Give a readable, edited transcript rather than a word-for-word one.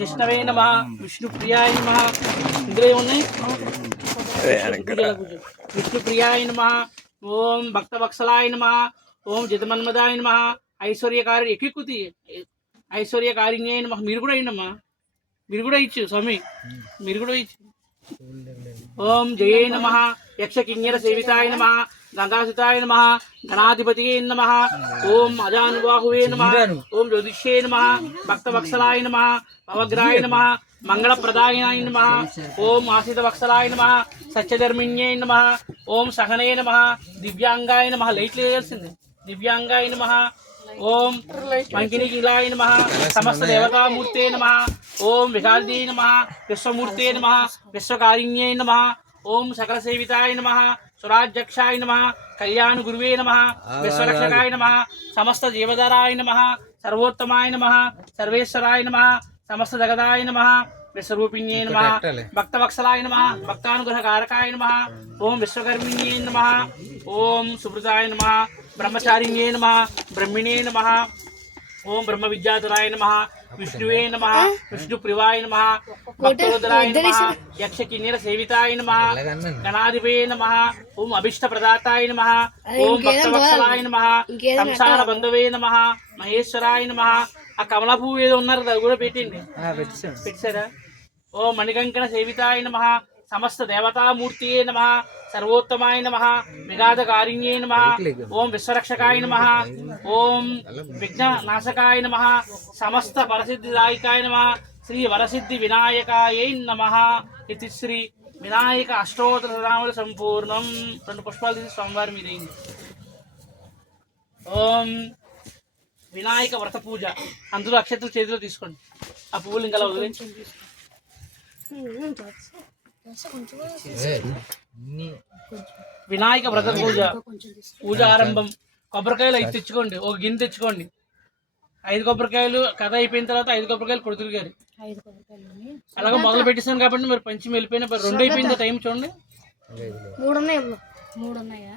విష్ణవే నమః విష్ణుప్రియాయ నమః ఇందులో ఏమున్నాయి విష్ణుప్రియాయ నమః ఓం భక్తవత్సలాయ నమః ఓం జితమన్మదాయ నమః ఐశ్వర్యకారి ఎక్కుతి ఐశ్వర్యకారిణ్యాయ నమః మీరు కూడా అయ్యిందమ్మా మీరు కూడా ఇచ్చు స్వామి మీరు కూడా ఇచ్చు ఓం జయే నమః యక్షకింగర సేవితాయ నమః గంగాసుతాయ నమః గణాధిపతియే నమః ఓం అజానుబాహువే నమః ఓం జ్యోతిష్యే నమః భక్తవత్సలాయ నమః పవగ్రాయ నమః మంగళప్రదాయాయ నమః ఓం ఆసితవత్సలాయ నమః సత్యధర్మిణ్యే నమః ఓం సహనే నమః దివ్యాంగాయ నమః లైట్లు వేయాల్సింది దివ్యాంగాయ నమః ఓం మంకినికిలాయ నమః సమస్త దేవతామూర్తే నమః ఓం విశాల్దే నమః విశ్వమూర్తే నమః విశ్వకారిణ్యే నమః ఓం సకల సేవితాయ నమః సురాధ్యక్షాయ నమః కళ్యాణ గురువే నమః విశ్వరక్షకాయ నమః సమస్త జీవధరాయ నమః సర్వోత్తమాయ నమః సర్వేశ్వరాయ నమః సమస్త జగదాయ నమః విశ్వరూపిణ్యే నమః భక్తవత్సలాయ నమః భక్తానుగ్రహకారకాయ నమః ఓం విశ్వకర్మిణ్యే నమః ఓం సుభృతాయ నమః బ్రహ్మచారిణ్యే నమః బ్రహ్మిణే నమః ఓం బ్రహ్మ విద్యాధరాయ నమః విష్ణువే నమః విష్ణుప్రివాయ నమః భక్తోదరాయ నమః యక్షకిన్నర సేవితాయ నమః గణాధిపే నమః ఓం అభిష్టప్రదాతాయ నమః ఓం భక్తవత్సలాయ నమః సంసార బంధవే నమః మహేశ్వరాయ నమః ఆ కమలా పువ్వు ఏదో ఉన్నారు అది కూడా పెట్టండి పెట్టారా ఓం మణికంకణ సేవితాయ నమః సమస్త దేవతామూర్తియే నమః సర్వోత్తమాయ నమః విఘాతకారిణ్యే నమః ఓం విశ్వరక్షకాయ నమః ఓం విఘ్ననాశకాయ నమః సమస్త వరసిద్ధిదాయకాయ నమః శ్రీ వరసిద్ధి వినాయకాయై నమః ఇది శ్రీ వినాయక అష్టోత్తర శతనామావళి సంపూర్ణం 2 పుష్పాలు తీసి స్వామివారి మీద వేయండి. ఓం వినాయక వ్రత పూజ అందులో అక్షతలు చేతిలో తీసుకోండి ఆ పువ్వులు ఇంకా వదిలేండి. వినాయక వ్రత పూజ ఆరంభం. కొబ్బరికాయలు 5 తెచ్చుకోండి, ఒక గిన్నె తెచ్చుకోండి. 5 కొబ్బరికాయలు కథ అయిపోయిన తర్వాత 5 కొబ్బరికాయలు కొడుతురు గారు అలాగే మొదలు పెట్టేసాను కాబట్టి మీరు పంచి వెళ్ళిపోయిన 2 అయిపోయింది టైం చూడండి. 3 ఉన్నాయా